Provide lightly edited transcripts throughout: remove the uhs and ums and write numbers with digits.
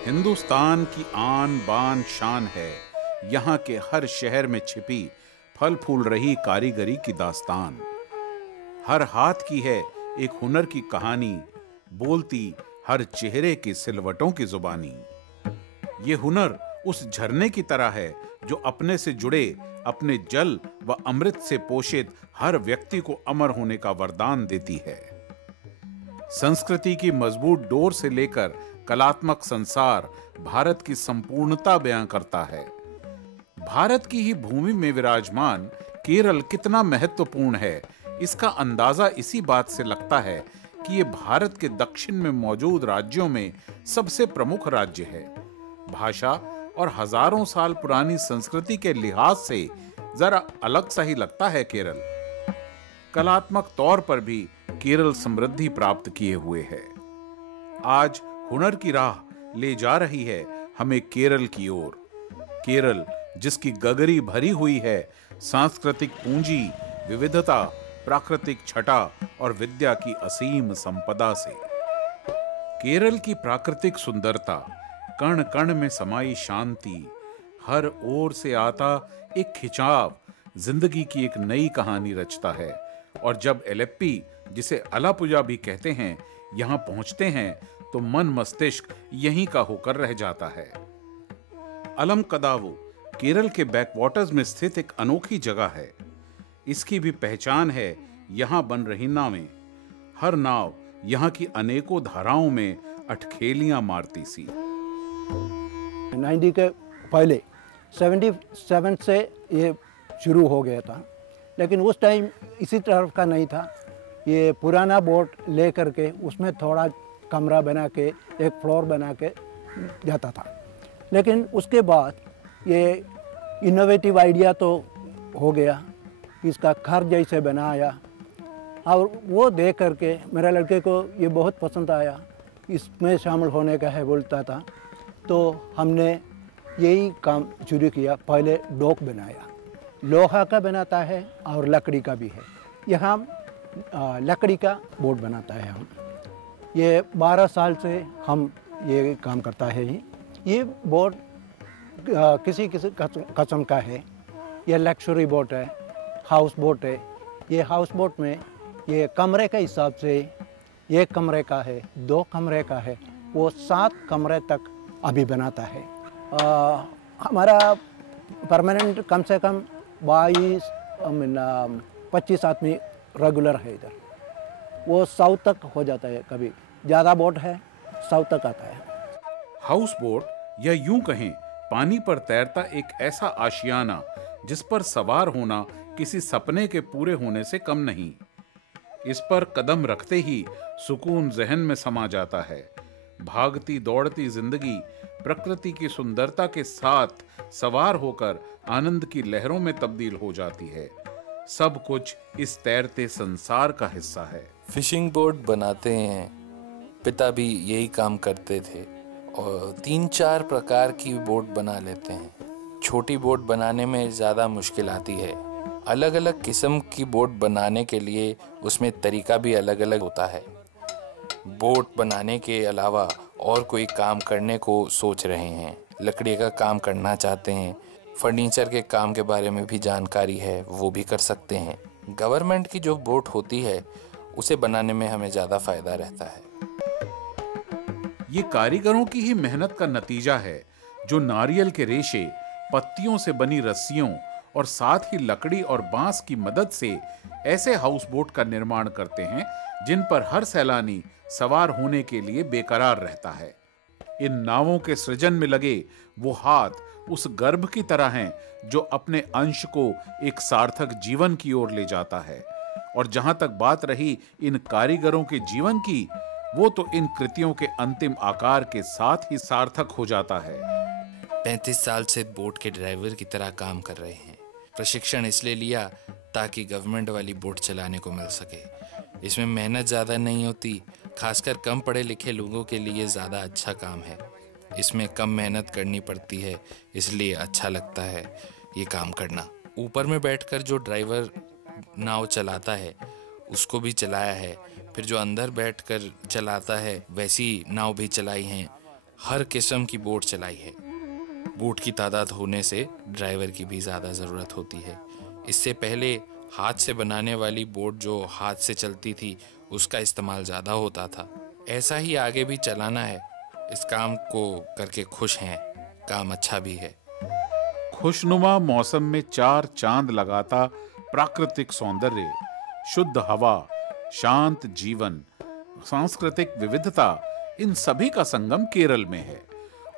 हिंदुस्तान की आन बान शान है, यहाँ के हर शहर में छिपी फल फूल रही कारीगरी की दास्तान। हर हाथ की है एक हुनर की कहानी, बोलती हर चेहरे की सिलवटों की जुबानी। ये हुनर उस झरने की तरह है जो अपने से जुड़े, अपने जल व अमृत से पोषित हर व्यक्ति को अमर होने का वरदान देती है। संस्कृति की मजबूत डोर से लेकर कलात्मक संसार भारत की संपूर्णता बयां करता है। भारत की ही भूमि में विराजमान केरल कितना महत्वपूर्ण है, इसका अंदाजा इसी बात से लगता है कि ये भारत के दक्षिण में मौजूद राज्यों में सबसे प्रमुख राज्य है। भाषा और हजारों साल पुरानी संस्कृति के लिहाज से जरा अलग सा ही लगता है केरल। कलात्मक तौर पर भी केरल समृद्धि प्राप्त किए हुए है। आज हुनर की राह ले जा रही है हमें केरल की ओर। केरल जिसकी गगरी भरी हुई है सांस्कृतिक पूंजी, विविधता, प्राकृतिक छटा और विद्या की असीम संपदा से। केरल की प्राकृतिक सुंदरता, कण कण में समाई शांति, हर ओर से आता एक खिंचाव जिंदगी की एक नई कहानी रचता है। और जब एलेप्पी, जिसे अलापुजा भी कहते हैं, यहाँ पहुंचते हैं तो मन मस्तिष्क यहीं का होकर रह जाता है। अलमकदावु केरल के बैकवाटर्स में स्थित एक अनोखी जगह है। इसकी भी पहचान है यहाँ बन रही नावें। हर नाव यहाँ की अनेकों धाराओं में अटखेलियां मारती सी। 90 के पहले 77 से ये शुरू हो गया था, लेकिन उस टाइम इसी तरफ का नहीं था। ये पुराना बोट ले करके उसमें थोड़ा कमरा बना के एक फ्लोर बना के जाता था। लेकिन उसके बाद ये इनोवेटिव आइडिया तो हो गया, इसका घर जैसे बनाया, और वो देख करके मेरे लड़के को ये बहुत पसंद आया, इसमें शामिल होने का है बोलता था। तो हमने यही काम शुरू किया। पहले डॉक बनाया, लोहा का बनाता है और लकड़ी का भी है। यहाँ लकड़ी का बोट बनाता है हम। ये 12 साल से हम ये काम करता है। ये बोट किसी किसी किस्म का है। ये लक्जरी बोट है, हाउस बोट है। ये हाउस बोट में ये कमरे के हिसाब से, एक कमरे का है, 2 कमरे का है, वो 7 कमरे तक अभी बनाता है। हमारा परमानेंट कम से कम 25 आदमी रेगुलर है इधर। वो 100 तक हो जाता है, कभी ज़्यादा बोट है 100 तक आता है। हाउस बोट, या यूं कहें पानी पर तैरता एक ऐसा आशियाना जिस पर सवार होना किसी सपने के पूरे होने से कम नहीं। इस पर कदम रखते ही सुकून जहन में समा जाता है। भागती दौड़ती जिंदगी प्रकृति की सुंदरता के साथ सवार होकर आनंद की लहरों में तब्दील हो जाती है। सब कुछ इस तैरते संसार का हिस्सा है। फिशिंग बोट बनाते हैं, पिता भी यही काम करते थे, और 3-4 प्रकार की बोट बना लेते हैं। छोटी बोट बनाने में ज़्यादा मुश्किल आती है। अलग अलग किस्म की बोट बनाने के लिए उसमें तरीका भी अलग अलग होता है। बोट बनाने के अलावा और कोई काम करने को सोच रहे हैं, लकड़ी का काम करना चाहते हैं, फर्नीचर के काम के बारे में भी जानकारी है, वो भी कर सकते हैं। गवर्नमेंट की जो बोट होती है उसे बनाने में हमें ज़्यादा फायदा रहता है। ये कारीगरों की ही मेहनत का नतीजा है, जो नारियल के रेशे, पत्तियों से बनी रस्सियों और साथ ही लकड़ी और बांस की मदद से ऐसे हाउस बोट का निर्माण करते हैं जिन पर हर सैलानी सवार होने के लिए बेकरार रहता है। इन नावों के सृजन में लगे वो हाथ उस गर्भ की तरह हैं जो अपने अंश को एक सार्थक जीवन की ओर ले जाता है। और जहां तक बात रही इन कारीगरों के जीवन की, वो तो इन कृतियों के अंतिम आकार के साथ ही सार्थक हो जाता है। 35 साल से बोट के ड्राइवर की तरह काम कर रहे हैं। प्रशिक्षण इसलिए लिया ताकि गवर्नमेंट वाली बोट चलाने को मिल सके। इसमें मेहनत ज़्यादा नहीं होती, खासकर कम पढ़े लिखे लोगों के लिए ज़्यादा अच्छा काम है। इसमें कम मेहनत करनी पड़ती है, इसलिए अच्छा लगता है ये काम करना। ऊपर में बैठकर जो ड्राइवर नाव चलाता है उसको भी चलाया है, फिर जो अंदर बैठकर चलाता है वैसी नाव भी चलाई हैं। हर किस्म की बोट चलाई है। बोट की तादाद होने से ड्राइवर की भी ज़्यादा ज़रूरत होती है। इससे पहले हाथ से बनाने वाली बोट जो हाथ से चलती थी उसका इस्तेमाल ज़्यादा होता था। ऐसा ही आगे भी चलाना है। इस काम को करके खुश हैं, काम अच्छा भी है। खुशनुमा मौसम में 4 चांद लगाता प्राकृतिक सौंदर्य, शुद्ध हवा, शांत जीवन, सांस्कृतिक विविधता, इन सभी का संगम केरल में है।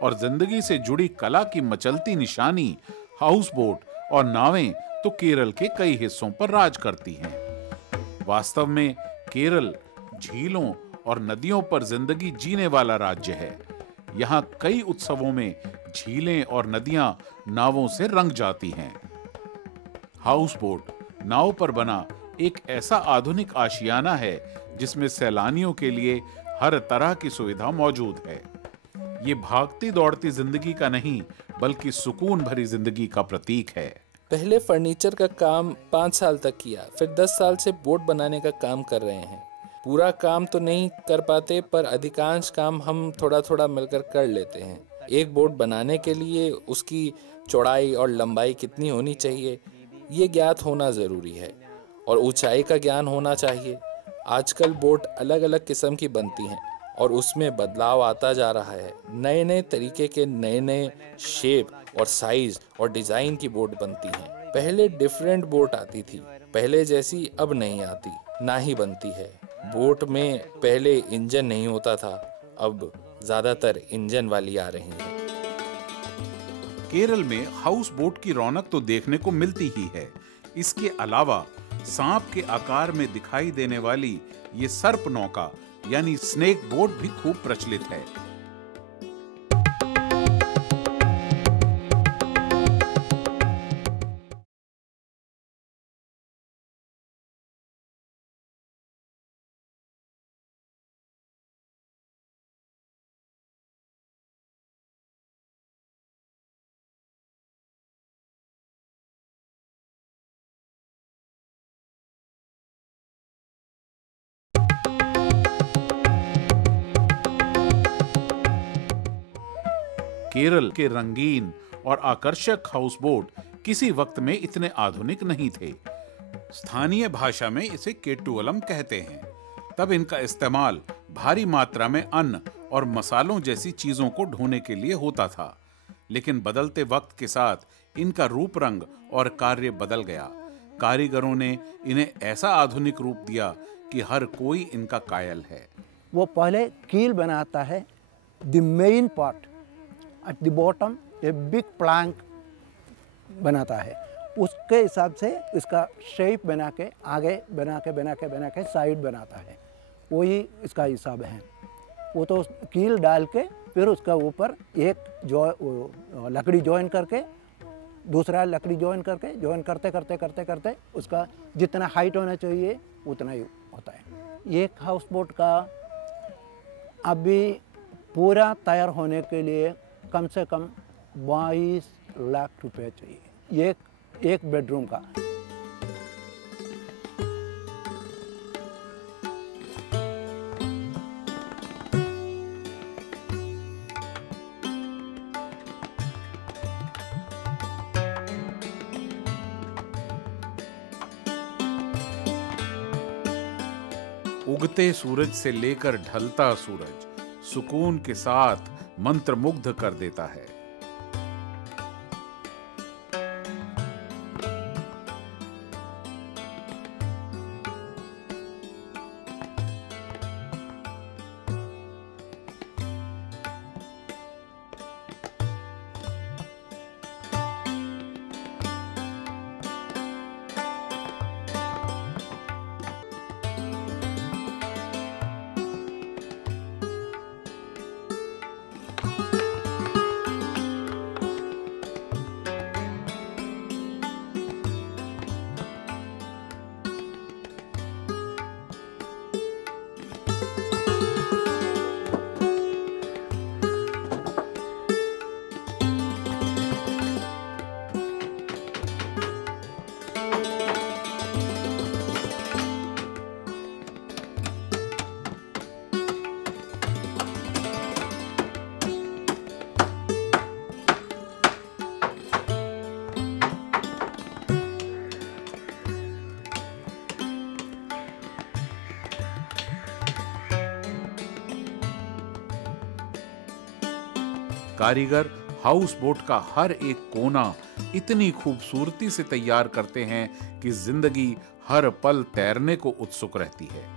और जिंदगी से जुड़ी कला की मचलती निशानी हाउस बोट और नावें तो केरल के कई हिस्सों पर राज करती हैं। वास्तव में केरल झीलों और नदियों पर जिंदगी जीने वाला राज्य है। यहाँ कई उत्सवों में झीलें और नदियां नावों से रंग जाती हैं। हाउस बोट नाव पर बना एक ऐसा आधुनिक आशियाना है जिसमें सैलानियों के लिए हर तरह की सुविधा मौजूद है। ये भागती दौड़ती जिंदगी का नहीं बल्कि सुकून भरी जिंदगी का प्रतीक है। पहले फर्नीचर का काम 5 साल तक किया, फिर 10 साल से बोट बनाने का काम कर रहे हैं। पूरा काम तो नहीं कर पाते पर अधिकांश काम हम थोड़ा थोड़ा मिलकर कर लेते हैं। एक बोट बनाने के लिए उसकी चौड़ाई और लंबाई कितनी होनी चाहिए ये ज्ञात होना ज़रूरी है और ऊंचाई का ज्ञान होना चाहिए। आजकल बोट अलग अलग किस्म की बनती हैं और उसमें बदलाव आता जा रहा है। नए नए तरीके के नए नए शेप और साइज और डिज़ाइन की बोट बनती हैं। पहले डिफरेंट बोट आती थी, पहले जैसी अब नहीं आती, ना ही बनती है। बोट में पहले इंजन नहीं होता था, अब ज़्यादातर इंजन वाली आ रही हैं। केरल में हाउस बोट की रौनक तो देखने को मिलती ही है। इसके अलावा सांप के आकार में दिखाई देने वाली ये सर्प नौका यानी स्नेक बोट भी खूब प्रचलित है। केरल के रंगीन और आकर्षक हाउस बोट किसी वक्त में इतने आधुनिक नहीं थे। स्थानीय भाषा में इसे केट्टुवलम कहते हैं। तब इनका इस्तेमाल भारी मात्रा में अन्न और मसालों जैसी चीजों को ढोने के लिए होता था। लेकिन बदलते वक्त के साथ इनका रूप रंग और कार्य बदल गया। कारीगरों ने इन्हें ऐसा आधुनिक रूप दिया कि हर कोई इनका कायल है। वो पहले कील बनाता है, the main part at the bottom a big plank बनाता है। उसके हिसाब से इसका शेप बना के आगे बना के साइड बनाता है। वही इसका हिसाब है। वो तो कील डाल के फिर उसका ऊपर एक जो लकड़ी जॉइन करके दूसरा लकड़ी जॉइन करते उसका जितना हाइट होना चाहिए उतना ही होता है। एक हाउस बोट का अभी पूरा तैयार होने के लिए कम से कम 22 लाख रुपए चाहिए एक बेडरूम का। उगते सूरज से लेकर ढलता सूरज सुकून के साथ मंत्रमुग्ध कर देता है। कारीगर हाउस बोट का हर एक कोना इतनी खूबसूरती से तैयार करते हैं कि जिंदगी हर पल तैरने को उत्सुक रहती है।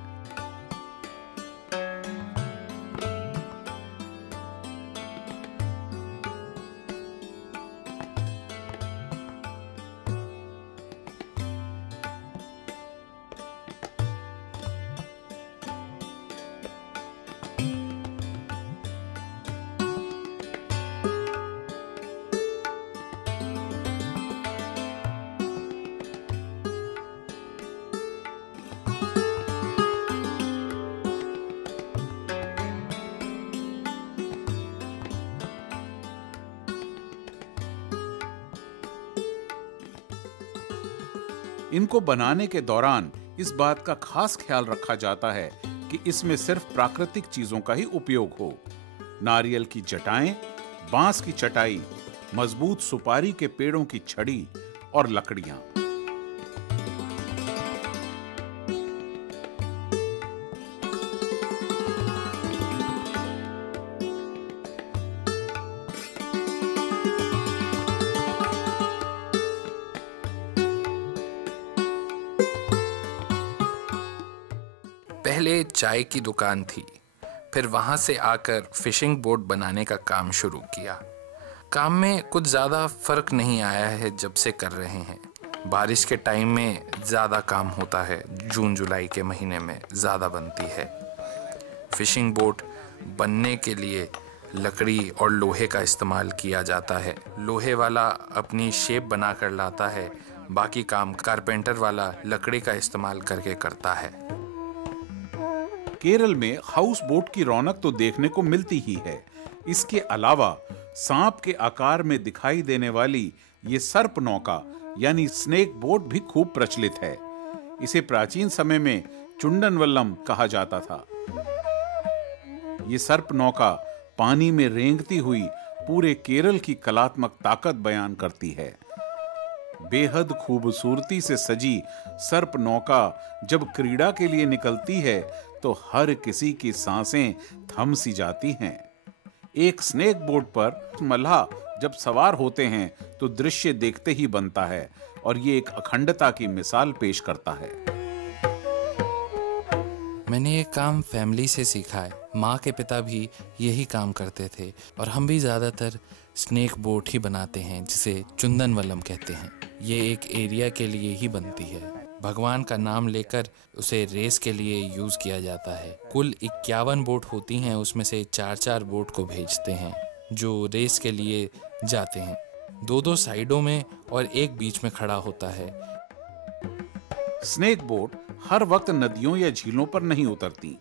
इनको बनाने के दौरान इस बात का खास ख्याल रखा जाता है कि इसमें सिर्फ प्राकृतिक चीजों का ही उपयोग हो। नारियल की जटाएं, बांस की चटाई, मजबूत सुपारी के पेड़ों की छड़ी और लकड़ियां। पहले चाय की दुकान थी, फिर वहां से आकर फिशिंग बोट बनाने का काम शुरू किया। काम में कुछ ज़्यादा फर्क नहीं आया है जब से कर रहे हैं। बारिश के टाइम में ज़्यादा काम होता है, जून जुलाई के महीने में ज़्यादा बनती है। फिशिंग बोट बनने के लिए लकड़ी और लोहे का इस्तेमाल किया जाता है। लोहे वाला अपनी शेप बना कर लाता है, बाकी काम कारपेंटर वाला लकड़ी का इस्तेमाल करके करता है। केरल में हाउस बोट की रौनक तो देखने को मिलती ही है। इसके अलावा सांप के आकार में दिखाई देने वाली ये सर्प नौका यानी स्नेक बोट भी खूब प्रचलित है। इसे प्राचीन समय में चुंडन वल्लम कहा जाता था। ये सर्प नौका पानी में रेंगती हुई पूरे केरल की कलात्मक ताकत बयान करती है। बेहद खूबसूरती से सजी सर्प नौका जब क्रीड़ा के लिए निकलती है तो हर किसी की सांसें थम सी जाती हैं। एक स्नेक बोट पर मल्लाह जब सवार होते हैं तो दृश्य देखते ही बनता है और ये एक अखंडता की मिसाल पेश करता है। मैंने ये काम फैमिली से सीखा है। माँ के पिता भी यही काम करते थे और हम भी ज़्यादातर स्नेक बोट ही बनाते हैं, जिसे चुंदन वल्लम कहते हैं। ये एक एरिया के लिए ही बनती है। भगवान का नाम लेकर उसे रेस के लिए यूज़ किया जाता है। कुल 51 बोट होती हैं, उसमें से 4-4 बोट को भेजते हैं जो रेस के लिए जाते हैं। 2-2 साइडों में और एक बीच में खड़ा होता है। स्नेक बोट हर वक्त नदियों या झीलों पर नहीं उतरती।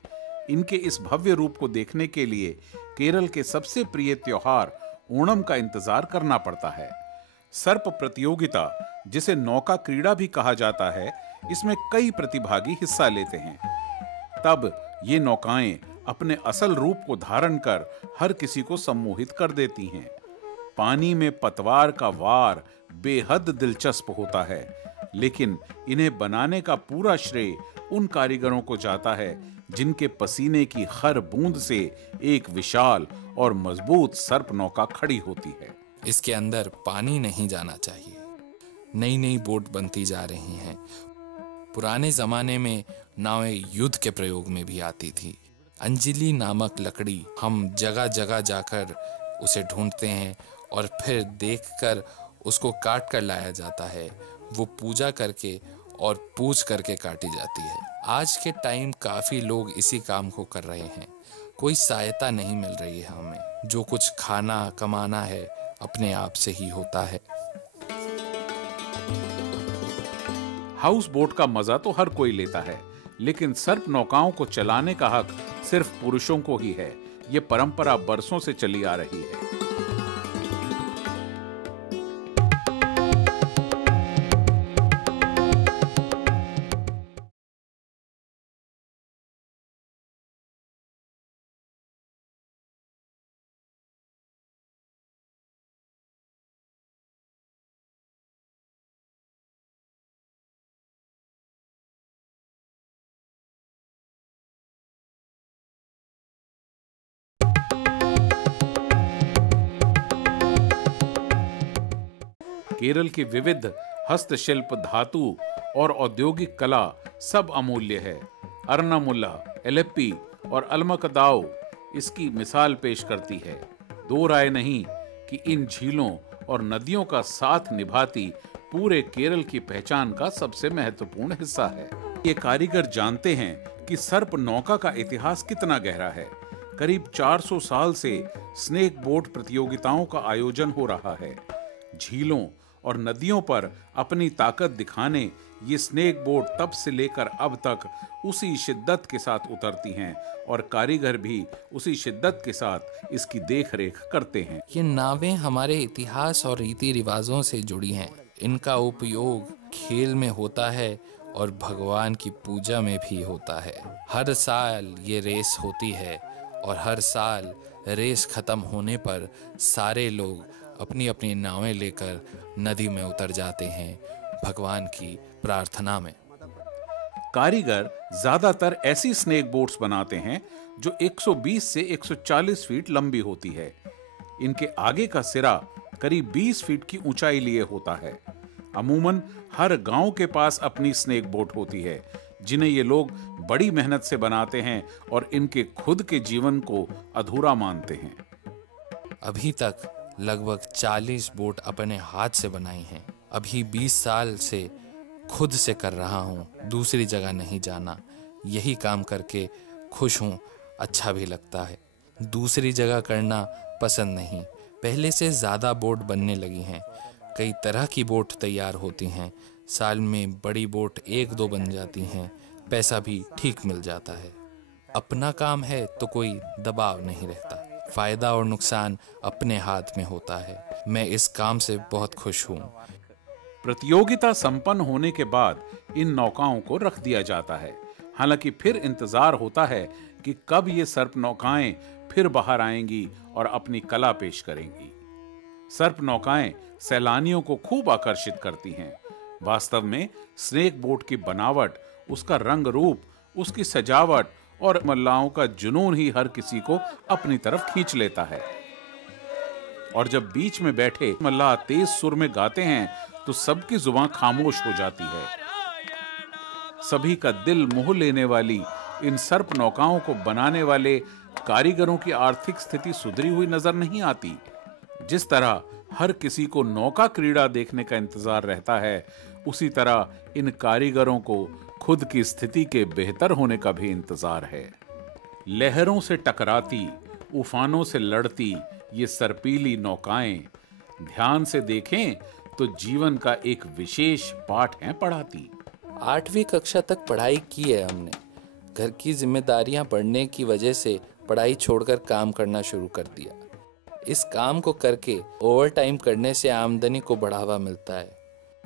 इनके इस भव्य रूप को देखने के लिए केरल के सबसे प्रिय त्योहार ओणम का इंतजार करना पड़ता है। सर्प प्रतियोगिता, जिसे नौका क्रीड़ा भी कहा जाता है, इसमें कई प्रतिभागी हिस्सा लेते हैं। तब ये नौकाएं अपने असल रूप को धारण कर हर किसी को सम्मोहित कर देती हैं। पानी में पतवार का वार बेहद दिलचस्प होता है, लेकिन इन्हें बनाने का पूरा श्रेय उन कारीगरों को जाता है जिनके पसीने की हर बूंद से एक विशाल और मजबूत सर्प नौका खड़ी होती है। इसके अंदर पानी नहीं जाना चाहिए। नई नई बोट बनती जा रही हैं। पुराने जमाने में नावें युद्ध के प्रयोग में भी आती थी। अंजिली नामक लकड़ी हम जगह जगह जाकर उसे ढूंढते हैं और फिर देखकर उसको काट कर लाया जाता है। वो पूजा करके और पूछ करके काटी जाती है। आज के टाइम काफ़ी लोग इसी काम को कर रहे हैं। कोई सहायता नहीं मिल रही है हमें। जो कुछ खाना कमाना है अपने आप से ही होता है। हाउस बोट का मजा तो हर कोई लेता है, लेकिन सर्प नौकाओं को चलाने का हक सिर्फ पुरुषों को ही है। ये परंपरा बरसों से चली आ रही है। केरल की विविध हस्तशिल्प, धातु और औद्योगिक कला सब अमूल्य है। अर्नामुला, एलेप्पी और अलमकदाओ इसकी मिसाल पेश करती है। दो राय नहीं कि इन झीलों और नदियों का साथ निभाती पूरे केरल की पहचान का सबसे महत्वपूर्ण हिस्सा है। ये कारीगर जानते हैं कि सर्प नौका का इतिहास कितना गहरा है। करीब 400 साल से स्नेक बोट प्रतियोगिताओं का आयोजन हो रहा है। झीलों और नदियों पर अपनी ताकत दिखाने ये स्नेक बोट तब से लेकर अब तक उसी शिद्दत के साथ उतरती हैं और कारीगर भी उसी शिद्दत के साथ इसकी देखरेख करते हैं। ये नावें हमारे इतिहास और रीति रिवाजों से जुड़ी हैं। इनका उपयोग खेल में होता है और भगवान की पूजा में भी होता है। हर साल ये रेस होती है और हर साल रेस खत्म होने पर सारे लोग अपनी अपनी नावें लेकर नदी में उतर जाते हैं भगवान की प्रार्थना में। कारीगर ज्यादातर ऐसी स्नेक बोट्स बनाते हैं जो 120 से 140 फीट लंबी होती है। इनके आगे का सिरा करीब 20 फीट की ऊंचाई लिए होता है। अमूमन हर गांव के पास अपनी स्नेक बोट होती है, जिन्हें ये लोग बड़ी मेहनत से बनाते हैं और इनके खुद के जीवन को अधूरा मानते हैं। अभी तक लगभग 40 बोट अपने हाथ से बनाई हैं। अभी 20 साल से खुद से कर रहा हूँ, दूसरी जगह नहीं जाना। यही काम करके खुश हूँ, अच्छा भी लगता है। दूसरी जगह करना पसंद नहीं। पहले से ज़्यादा बोट बनने लगी हैं। कई तरह की बोट तैयार होती हैं। साल में बड़ी बोट 1-2 बन जाती हैं। पैसा भी ठीक मिल जाता है। अपना काम है तो कोई दबाव नहीं रहता। फायदा और नुकसान अपने हाथ में होता है। मैं इस काम से बहुत खुश हूँ। प्रतियोगिता संपन्न होने के बाद इन नौकाओं को रख दिया जाता है। हालांकि फिर इंतजार होता है कि कब ये सर्प नौकाएं फिर बाहर आएंगी और अपनी कला पेश करेंगी। सर्प नौकाएं सैलानियों को खूब आकर्षित करती हैं। वास्तव में स्नेक बोट की बनावट, उसका रंग रूप, उसकी सजावट और मल्लाहों का जुनून ही हर किसी को अपनी तरफ खींच लेता है। और जब बीच में बैठे मल्लाह तेज सुर में गाते हैं तो सबकी जुबान खामोश हो जाती है। सभी का दिल मोह लेने वाली इन सर्प नौकाओं को बनाने वाले कारीगरों की आर्थिक स्थिति सुधरी हुई नजर नहीं आती। जिस तरह हर किसी को नौका क्रीड़ा देखने का इंतजार रहता है, उसी तरह इन कारीगरों को खुद की स्थिति के बेहतर होने का भी इंतजार है। लहरों से टकराती, उफानों से लड़ती ये सर्पीली नौकाएं ध्यान से देखें तो जीवन का एक विशेष पाठ है पढ़ाती। 8वीं कक्षा तक पढ़ाई की है हमने। घर की जिम्मेदारियां बढ़ने की वजह से पढ़ाई छोड़कर काम करना शुरू कर दिया। इस काम को करके ओवर टाइम करने से आमदनी को बढ़ावा मिलता है।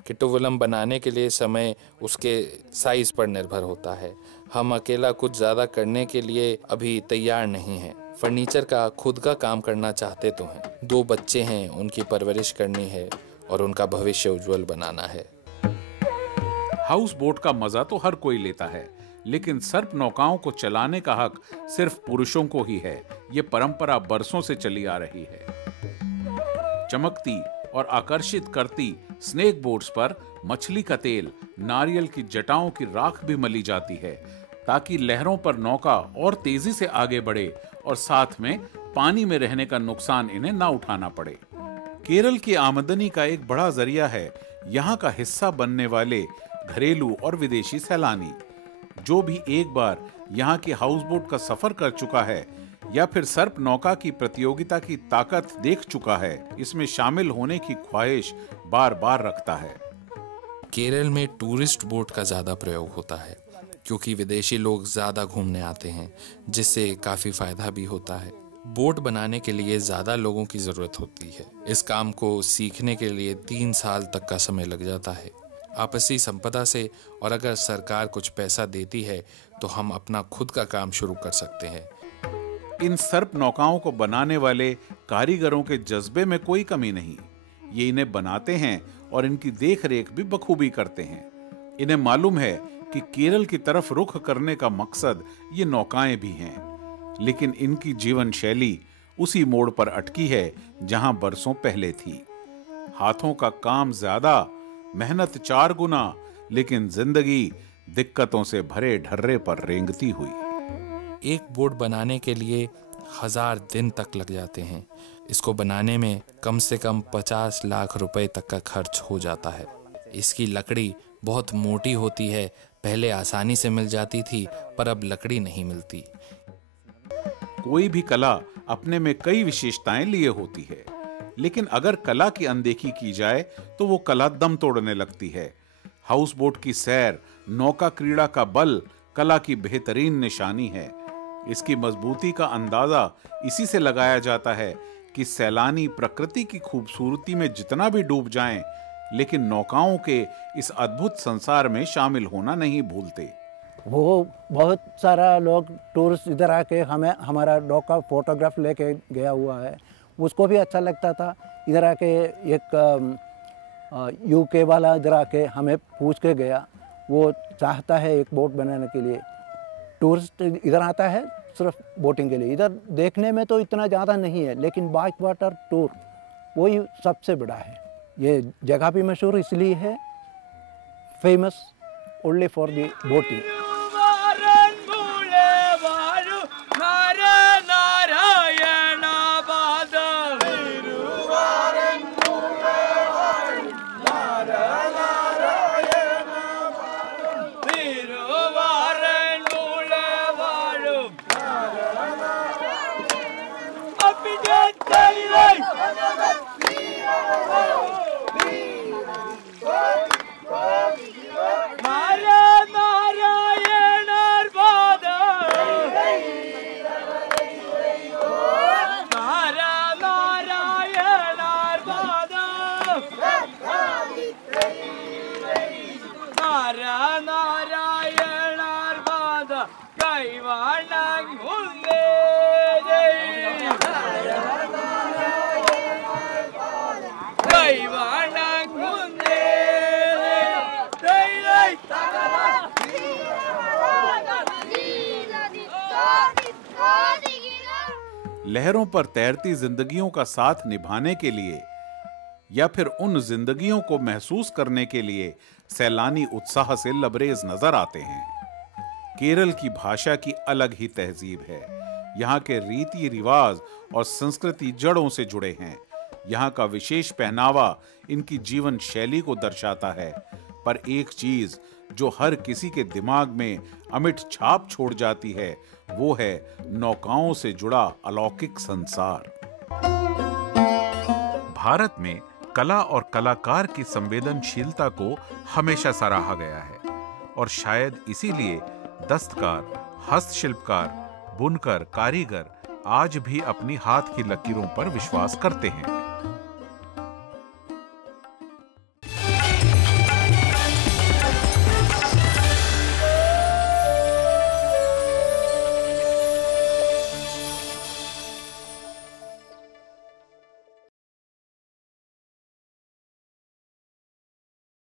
किटोवलम बनाने के लिए समय उसके साइज पर निर्भर होता है। हम अकेला कुछ ज़्यादा करने के लिए अभी तैयार नहीं हैं। फर्नीचर का खुद का काम करना चाहते तो हैं। 2 बच्चे हैं, उनकी परवरिश करनी है और उनका भविष्य उज्जवल बनाना है। हाउस बोट का मजा तो हर कोई लेता है, लेकिन सर्प नौकाओं को चलाने का हक सिर्फ पुरुषों को ही है। ये परंपरा बरसों से चली आ रही है। चमकती और आकर्षित करती स्नेक बोट्स पर मछली का तेल, नारियल की जटाओं की राख भी मली जाती है, ताकि लहरों पर नौका और तेजी से आगे बढ़े और साथ में पानी में रहने का नुकसान इन्हें ना उठाना पड़े। केरल की आमदनी का एक बड़ा जरिया है यहाँ का हिस्सा बनने वाले घरेलू और विदेशी सैलानी। जो भी एक बार यहाँ की हाउस बोट का सफर कर चुका है या फिर सर्प नौका की प्रतियोगिता की ताकत देख चुका है, इसमें शामिल होने की ख्वाहिश बार बार रखता है। केरल में टूरिस्ट बोट का ज़्यादा प्रयोग होता है क्योंकि विदेशी लोग ज़्यादा घूमने आते हैं, जिससे काफ़ी फायदा भी होता है। बोट बनाने के लिए ज़्यादा लोगों की ज़रूरत होती है। इस काम को सीखने के लिए 3 साल तक का समय लग जाता है। आपसी संपदा से और अगर सरकार कुछ पैसा देती है तो हम अपना खुद का काम शुरू कर सकते हैं। इन सर्प नौकाओं को बनाने वाले कारीगरों के जज्बे में कोई कमी नहीं। ये इन्हें बनाते हैं और इनकी देखरेख भी बखूबी करते हैं। इन्हें मालूम है कि केरल की तरफ रुख करने का मकसद ये नौकाएं भी हैं, लेकिन इनकी जीवन शैली उसी मोड़ पर अटकी है जहां बरसों पहले थी। हाथों का काम ज्यादा, मेहनत 4 गुना, लेकिन जिंदगी दिक्कतों से भरे ढर्रे पर रेंगती हुई। एक बोट बनाने के लिए 1000 दिन तक लग जाते हैं। इसको बनाने में कम से कम 50 लाख रुपए तक का खर्च हो जाता है। इसकी लकड़ी बहुत मोटी होती है। पहले आसानी से मिल जाती थी, पर अब लकड़ी नहीं मिलती। कोई भी कला अपने में कई विशेषताएं लिए होती है, लेकिन अगर कला की अनदेखी की जाए तो वो कला दम तोड़ने लगती है। हाउस बोट की सैर, नौका क्रीड़ा का बल कला की बेहतरीन निशानी है। इसकी मजबूती का अंदाजा इसी से लगाया जाता है कि सैलानी प्रकृति की खूबसूरती में जितना भी डूब जाएं, लेकिन नौकाओं के इस अद्भुत संसार में शामिल होना नहीं भूलते। वो बहुत सारा लोग टूरिस्ट इधर आके हमें हमारा नौका फोटोग्राफ लेके गया हुआ है, उसको भी अच्छा लगता था। इधर आके एक यूके वाला इधर आके हमें पूछ के गया, वो चाहता है एक बोट बनाने के लिए। टूरिस्ट इधर आता है सिर्फ बोटिंग के लिए, इधर देखने में तो इतना ज़्यादा नहीं है, लेकिन बैक वाटर टूर वही सबसे बड़ा है। ये जगह भी मशहूर इसलिए है, famous only for the boating. लहरों पर तैरती जिंदगियों का साथ निभाने के लिए या फिर उन जिंदगियों को महसूस करने के लिए सैलानी उत्साह से लबरेज नजर आते हैं। केरल की भाषा की अलग ही तहजीब है। यहाँ के रीति रिवाज और संस्कृति जड़ों से जुड़े हैं। यहाँ का विशेष पहनावा इनकी जीवन शैली को दर्शाता है। पर एक चीज जो हर किसी के दिमाग में अमिट छाप छोड़ जाती है, वो है नौकाओं से जुड़ा अलौकिक संसार। भारत में कला और कलाकार की संवेदनशीलता को हमेशा सराहा गया है और शायद इसीलिए दस्तकार, हस्तशिल्पकार, बुनकर, कारीगर आज भी अपनी हाथ की लकीरों पर विश्वास करते हैं।